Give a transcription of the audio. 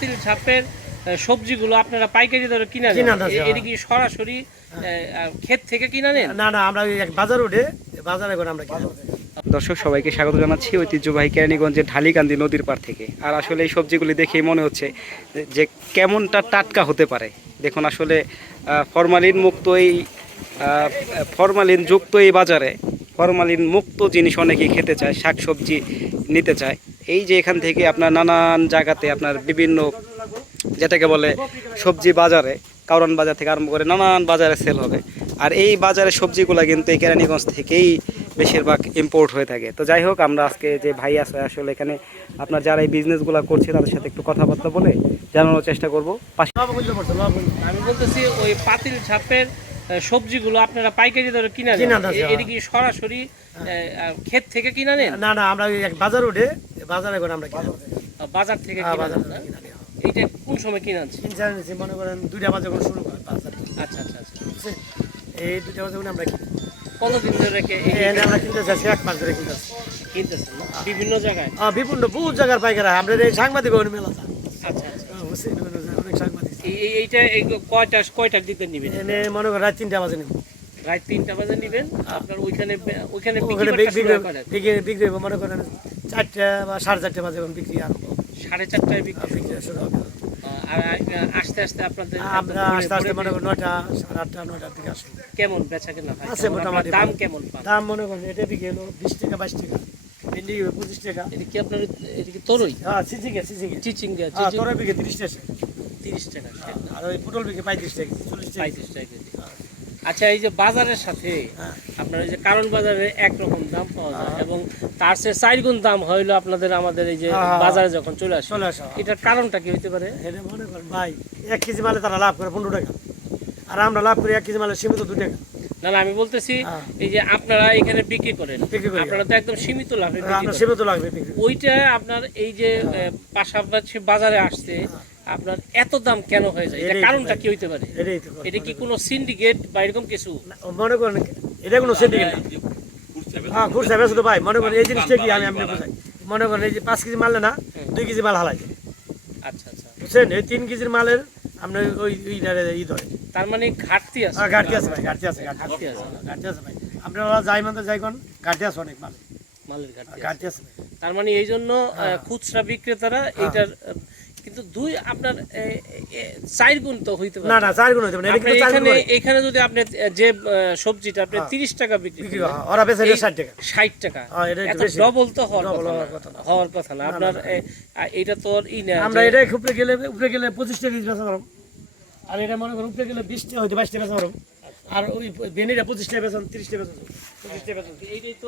পাতিল ছাপের সবজিগুলো আপনারা পাইকারি দরে কিনা এটা কি সরাসরি ক্ষেত থেকে কিনা নেন? না না আমরা বাজার উঠে বাজারে করে আমরা কিনি। দর্শক সবাইকে স্বাগত জানাচ্ছি ঐতিহ্যবাহী কেরানীগঞ্জের ঢালিকান্দি নদীর পাড় থেকে। আর আসলে এই সবজিগুলি দেখেই মনে হচ্ছে যে কেমনটা টাটকা হতে পারে। দেখুন আসলে ফরমালিন মুক্ত এই আহ, ফরমালিন যুক্ত এই বাজারে ফরমালিন মুক্ত জিনিস অনেকেই খেতে চায়। শাক সবজি নিতে চায়। এই যে এখান থেকে আপনার নানান জায়গাতে আপনার বিভিন্ন যেটাকে বলে সবজি বাজারে কারণ বাজার থেকে আরম্ভ করে নানান বাজারে সেল হবে। আর এই বাজারে সবজিগুলো কিন্তু এই কেরানীগঞ্জ থেকেই বেশিরভাগ ইম্পোর্ট হয়ে থাকে। তো যাই হোক আমরা আজকে যে ভাই আছে আসলে এখানে আপনার যারা এই বিজনেসগুলো করছে তাদের সাথে একটু কথাবার্তা বলে জানানোর চেষ্টা করব। আমি বলতেছি ওই পাতিল ছাপের সবজিগুলো আপনারা পাইকারি দরে কিনা নেন? এটা কি সরাসরি আহ, আহ, ক্ষেত থেকে কিনা নেন? না না আমরা বাজার উঠে বাজারে করে আমরা কিনি। বাজার থেকে হ্যাঁ, কিনা এইটা কোন সময় কিনা আনছি মনে করেন দুইটা বাজে করে শুরু করে বাজার আচ্ছা আচ্ছা আচ্ছা। এই দুইটা বাজে করে আমরা কিনি। কতদিন ধরে রেখে আমরা কিনতে যাচ্ছি এক মাস ধরে কিনতে। কিনতেছেন বিভিন্ন জায়গায়? বিভিন্ন বহুত জায়গার পাইকার আমরা এই সাংবাদিক মেলা আচ্ছা আচ্ছা। অনেক এই- এইটা কয়টা কয়টার দিকে নিবেন? এনে মনে করেন রাত তিনটা বাজে নিব। রাত তিনটা বাজে নিবেন? আপনার ওইখানে ওইখানে বিক্রি বিক্রি? বিক্রি বিক্রি মনে করেন চারটা বা সাড়ে চারটে বাজে বিক্রি আরম্ভ। সাড়ে চারটায় বিক্রি শুরু হবে। আহ, আর আহ, আস্তে আস্তে আপনাদের আমরা আস্তে আস্তে মনে করেন নয়টা সাড়ে আটটা নয়টার দিকে আসব। কেমন বেচা কেনা হয়? আছে মোটামুটি দাম কেমন দাম মনে করেন এটা বিক্রি হলো বিশ টাকা বাইশ টাকা। ভেন্ডি পঁচিশ টাকা। এটা কি আপনার এটা কি তরই? হ্যাঁ সিজিকে চিচিঙ্গা হ্যাঁ তোরা বিঘে তিরিশ টাকা। তিরিশ টাকা। আর ওই পটল বিঘে পঁয়ত্রিশ টাকা চল্লিশ টাকা পঁয়ত্রিশ টাকা কেজি। আচ্ছা এই যে বাজারের সাথে হ্যাঁ। আপনার এই যে কারণ বাজারে একরকম দাম পাওয়া যায় এবং তার চেয়ে চার গুণ দাম হইল আপনাদের আমাদের এই যে হ্যাঁ। বাজারে যখন চলে আসে। চলে আসো এটার কারণটা কি হইতে পারে? এটা মনে করেন ভাই এক কেজি মালে তারা লাভ করে পনেরো টাকা। আর আমরা লাভ করি এক কেজি মালে সীমিত দু টাকা। না না আমি বলতেছি হ্যাঁ। এই যে আপনারা এখানে বিক্রি করেন বিক্রি করি। আপনারা তো একদম সীমিত লাভে বিক্রি। সীমিত লাগবে বিক্রি ওইটা আপনার এই যে পাশাপাশি বাজারে আসছে আপনার এত দাম কেন হয়ে যায়? এটা কারণটা কি হইতে পারে। এটা কি কোনো সিন্ডিকেট বা এরকম কিছু? মনে করেন এটা কোনো সিন্ডিকেট হ্যাঁ ঘুরছে বেশ তো ভাই মনে করেন এই জিনিসটা কি আমি আপনি বোঝাই। মনে করেন এই যে পাঁচ কেজি মারলে না দুই কেজি মাল হালাই যায় আচ্ছা আচ্ছা। বুঝছেন? এই তিন কেজির মালের আপনার ওই ওই ই ধরে। তার মানে ঘাটতি আছে। হ্যাঁ ঘাটতি আছে ভাই ঘাটতি আছে ঘাটতি আছে। ঘাটতি আছে ভাই। আপনারা যাই মানে যাই কোন ঘাটতি আছে অনেক মাল মালের ঘাটতি আছে। তার মানে এই জন্য খুচরা বিক্রেতারা এইটার আহ, কিন্তু দুই আপনার চার গুণ তো হইতে পারে। না না চার গুণ হইতে পারে এখানে এখানে যদি আপনি যে সবজিটা আপনি হ্যাঁ। তিরিশ টাকা বিক্রি করেন, ওরা বেচে এই ষাট টাকা। ষাট টাকা। হ্যাঁ, এটা। ডবল তো হওয়ার কথা হওয়ার না। আপনার এটা তো আর ই না আমরা এটা উপরে গেলে উপরে গেলে পঁচিশ টাকা কেজি বেচা পারব আর এটা মনে করেন উপরে গেলে বিশ টাকা হয়তো বাইশ টাকা বেচা পারব আর ওই বেনিটা পঁচিশ টাকা বেচন তিরিশ টাকা বেচন পঁচিশ টাকা বেচন এইটাই তো